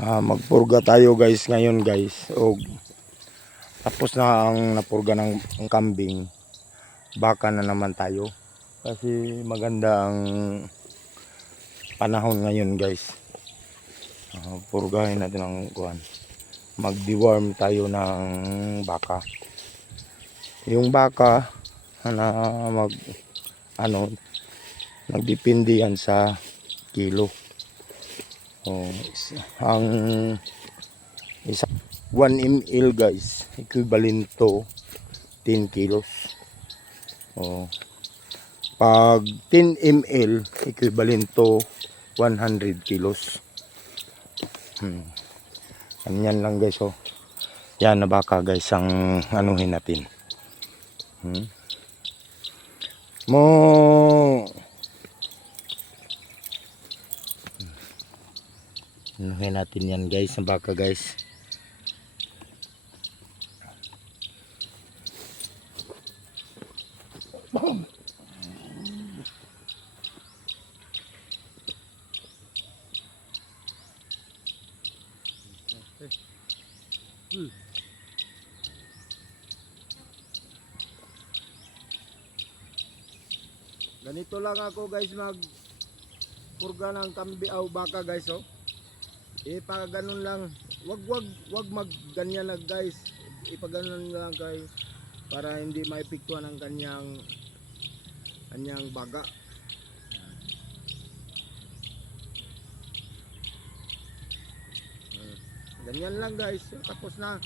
Ah, magpurga tayo guys ngayon guys. O tapos na ang napurga ng, ng kambing. Baka na naman tayo. Kasi maganda ang panahon ngayon guys. Ah, purgahin natin ang kuan. Mag-deworm tayo ng baka. Yung baka na mag ano nagdepende yan sa kilo. Oh, ang isa 1 ml guys, equivalent to 10 kilos. Oh. Pag 10 ml, equivalent to 100 kilos. Hmm. Ganyan lang guys oh. Yan na baka guys ang anuhin natin. Hmm. Mo Anuhin natin yan guys, ang baka guys. Ganito lang ako guys mag purga ng kambi aw baka guys oh. Ipa ganun lang. Wag wag wag mag ganyan na guys. Ipaganon lang kay para hindi maepektuhan ang kanyang kanyang baga. Ganyan lang guys. Tapos na.